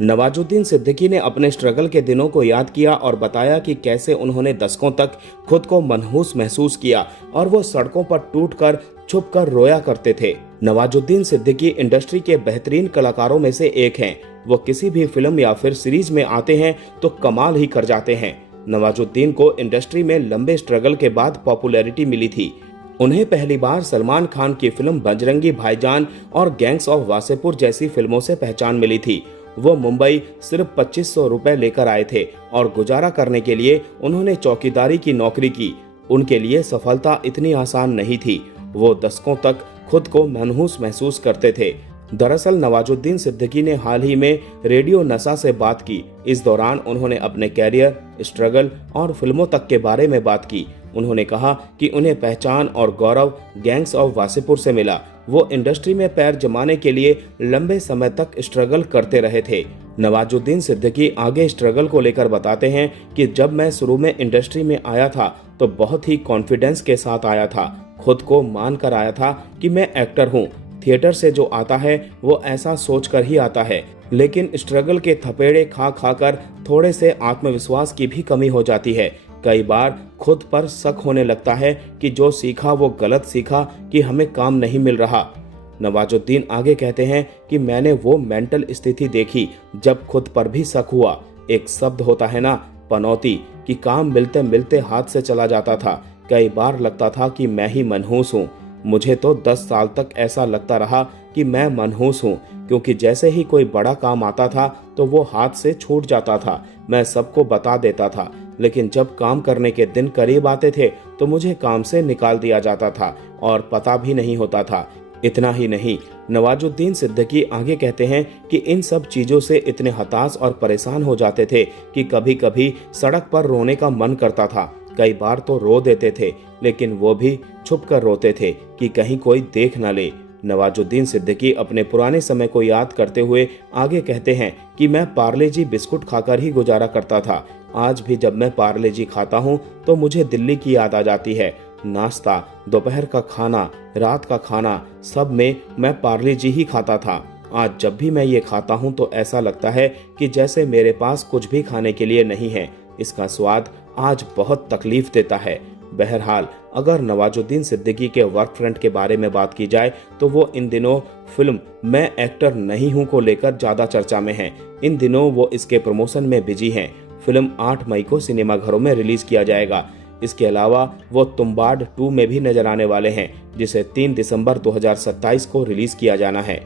नवाजुद्दीन सिद्दीकी ने अपने स्ट्रगल के दिनों को याद किया और बताया कि कैसे उन्होंने दशकों तक खुद को मनहूस महसूस किया और वो सड़कों पर टूटकर छुपकर रोया करते थे। नवाजुद्दीन सिद्दीकी इंडस्ट्री के बेहतरीन कलाकारों में से एक हैं। वो किसी भी फिल्म या फिर सीरीज में आते हैं तो कमाल ही कर जाते हैं। नवाजुद्दीन को इंडस्ट्री में लंबे स्ट्रगल के बाद पॉपुलैरिटी मिली थी। उन्हें पहली बार सलमान खान की फिल्म बजरंगी भाईजान और गैंग्स ऑफ वासेपुर जैसी फिल्मों से पहचान मिली थी। वो मुंबई सिर्फ 2500 रुपए लेकर आए थे और गुजारा करने के लिए उन्होंने चौकीदारी की नौकरी की। उनके लिए सफलता इतनी आसान नहीं थी। वो दशकों तक खुद को मनहूस महसूस करते थे। दरअसल नवाजुद्दीन सिद्दीकी ने हाल ही में रेडियो नशा से बात की। इस दौरान उन्होंने अपने कैरियर, स्ट्रगल और फिल्मों तक के बारे में बात की। उन्होंने कहा कि उन्हें पहचान और गौरव गैंग्स ऑफ वासेपुर से मिला। वो इंडस्ट्री में पैर जमाने के लिए लंबे समय तक स्ट्रगल करते रहे थे। नवाजुद्दीन सिद्दीकी आगे स्ट्रगल को लेकर बताते हैं कि जब मैं शुरू में इंडस्ट्री में आया था तो बहुत ही कॉन्फिडेंस के साथ आया था। खुद को मान कर आया था कि मैं एक्टर हूँ। थिएटर से जो आता है वो ऐसा सोच कर ही आता है, लेकिन स्ट्रगल के थपेड़े खा खा कर थोड़े से आत्मविश्वास की भी कमी हो जाती है। कई बार खुद पर शक होने लगता है कि जो सीखा वो गलत सीखा, कि हमें काम नहीं मिल रहा। नवाजुद्दीन आगे कहते हैं कि मैंने वो मेंटल स्थिति देखी जब खुद पर भी शक हुआ। एक शब्द होता है ना, पनौती, कि काम मिलते मिलते हाथ से चला जाता था। कई बार लगता था कि मैं ही मनहूस हूँ। मुझे तो 10 साल तक ऐसा लगता रहा कि मैं मनहूस हूँ, क्योंकि जैसे ही कोई बड़ा काम आता था तो वो हाथ से छूट जाता था। मैं सबको बता देता था, लेकिन जब काम करने के दिन करीब आते थे तो मुझे काम से निकाल दिया जाता था और पता भी नहीं होता था। इतना ही नहीं, नवाजुद्दीन सिद्दीकी आगे कहते हैं कि इन सब चीजों से इतने हताश और परेशान हो जाते थे कि कभी कभी सड़क पर रोने का मन करता था। कई बार तो रो देते थे, लेकिन वो भी छुप कर रोते थे कि कहीं कोई देख न ले। नवाजुद्दीन सिद्दीकी अपने पुराने समय को याद करते हुए आगे कहते हैं कि मैं पार्ले जी बिस्कुट खाकर ही गुजारा करता था। आज भी जब मैं पार्ले जी खाता हूँ तो मुझे दिल्ली की याद आ जाती है। नाश्ता, दोपहर का खाना, रात का खाना, सब में मैं पार्ले जी ही खाता था। आज जब भी मैं ये खाता हूँ तो ऐसा लगता है कि जैसे मेरे पास कुछ भी खाने के लिए नहीं है। इसका स्वाद आज बहुत तकलीफ देता है। बहरहाल, अगर नवाजुद्दीन सिद्दीकी के वर्क फ्रंट के बारे में बात की जाए तो वो इन दिनों फिल्म मैं एक्टर नहीं हूं को लेकर ज्यादा चर्चा में हैं। इन दिनों वो इसके प्रमोशन में बिजी हैं। फिल्म 8 मई को सिनेमाघरों में रिलीज किया जाएगा। इसके अलावा वो तुम्बाड 2 में भी नजर आने वाले हैं, जिसे 3 दिसंबर 2027 को रिलीज किया जाना है।